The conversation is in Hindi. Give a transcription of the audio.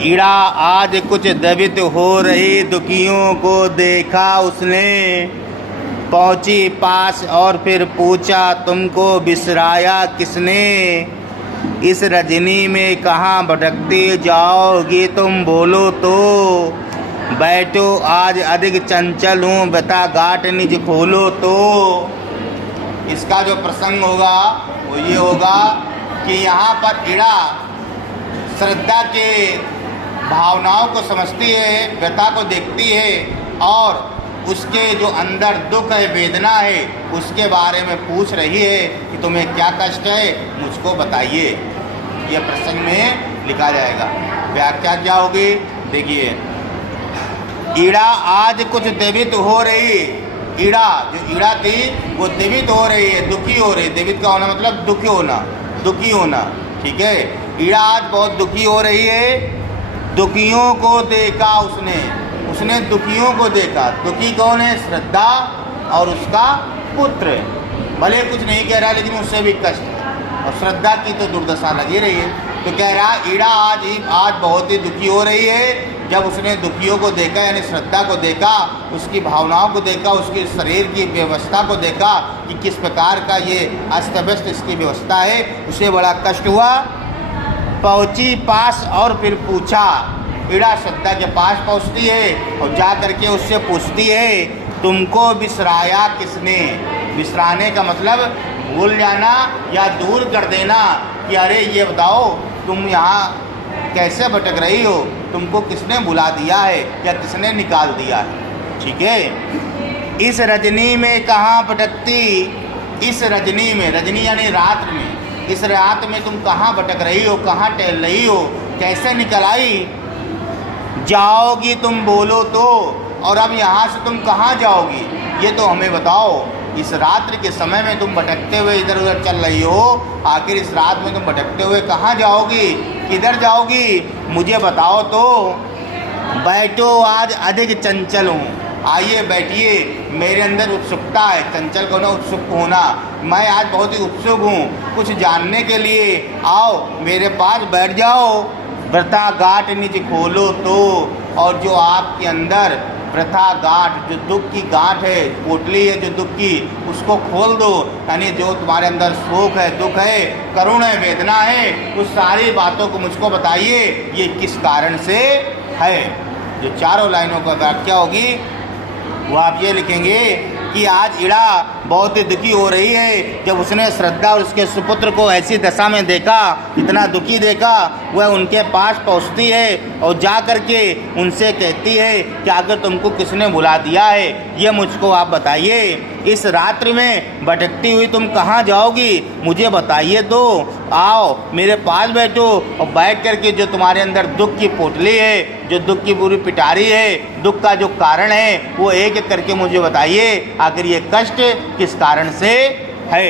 ईड़ा आज कुछ दबित हो रही दुखियों को देखा उसने, पहुंची पास और फिर पूछा तुमको बिसराया किसने। इस रजनी में कहाँ भटकते जाओगी तुम बोलो तो, बैठो आज अधिक चंचल हूँ बता गांठ निज खोलो तो। इसका जो प्रसंग होगा वो ये होगा कि यहाँ पर ईड़ा श्रद्धा के भावनाओं को समझती है, व्यथा को देखती है और उसके जो अंदर दुख है, वेदना है, उसके बारे में पूछ रही है कि तुम्हें क्या कष्ट है मुझको बताइए। यह प्रसंग में लिखा जाएगा। व्याख्या क्या होगी देखिए। ईड़ा आज कुछ द्रवित हो रही, ईड़ा जो ईड़ा थी वो द्रवित हो रही है, दुखी हो रही। द्रवित का होना मतलब दुखी होना, दुखी होना, ठीक है। ईड़ा आज बहुत दुखी हो रही है। दुखियों को देखा उसने, उसने दुखियों को देखा। दुखी कौन है? श्रद्धा और उसका पुत्र। भले कुछ नहीं कह रहा लेकिन उससे भी कष्ट है और श्रद्धा की तो दुर्दशा लगी रही है। तो कह रहा ईड़ा आज बहुत ही दुखी हो रही है। जब उसने दुखियों को देखा यानी श्रद्धा को देखा, उसकी भावनाओं को देखा, उसके शरीर की व्यवस्था को देखा कि किस प्रकार का ये अस्त व्यस्त इसकी व्यवस्था है, उसे बड़ा कष्ट हुआ। पहुंची पास और फिर पूछा। ईड़ा श्रद्धा के पास पहुंचती है और जा करके उससे पूछती है तुमको बिसराया किसने। बिसराने का मतलब भूल जाना या दूर कर देना कि अरे ये बताओ तुम यहाँ कैसे भटक रही हो, तुमको किसने बुला दिया है या किसने निकाल दिया है। ठीक है। इस रजनी में कहाँ भटकती, इस रजनी में, रजनी यानी रात में, इस रात में तुम कहाँ भटक रही हो, कहाँ टहल रही हो, कैसे निकल आई। जाओगी तुम बोलो तो, और अब यहाँ से तुम कहाँ जाओगी ये तो हमें बताओ। इस रात्रि के समय में तुम भटकते हुए इधर उधर चल रही हो, आखिर इस रात में तुम भटकते हुए कहाँ जाओगी, किधर जाओगी मुझे बताओ तो। बैठो आज अधिक चंचल हूँ, आइए बैठिए, मेरे अंदर उत्सुकता है। चंचल को ना उत्सुक होना, मैं आज बहुत ही उत्सुक हूँ कुछ जानने के लिए। आओ मेरे पास बैठ जाओ, व्रता गांठ निज खोलो तो। और जो आपके अंदर व्रथा गांठ, जो दुख की गांठ है, पोटली है जो दुख की, उसको खोल दो। यानी जो तुम्हारे अंदर शोक है, दुख है, करुण है, वेदना है, उस सारी बातों को मुझको बताइए ये किस कारण से है। जो चारों लाइनों का व्याख्या होगी वो आप ये लिखेंगे कि आज ईड़ा बहुत ही दुखी हो रही है। जब उसने श्रद्धा और उसके सुपुत्र को ऐसी दशा में देखा, इतना दुखी देखा, वह उनके पास पहुंचती है और जा करके उनसे कहती है कि अगर तुमको किसने बुला दिया है ये मुझको आप बताइए। इस रात्रि में भटकती हुई तुम कहाँ जाओगी मुझे बताइए तो। आओ मेरे पास बैठो और बैठ करके जो तुम्हारे अंदर दुख की पोटली है, जो दुख की पूरी पिटारी है, दुख का जो कारण है वो एक एक करके मुझे बताइए। आखिर ये कष्ट किस कारण से है।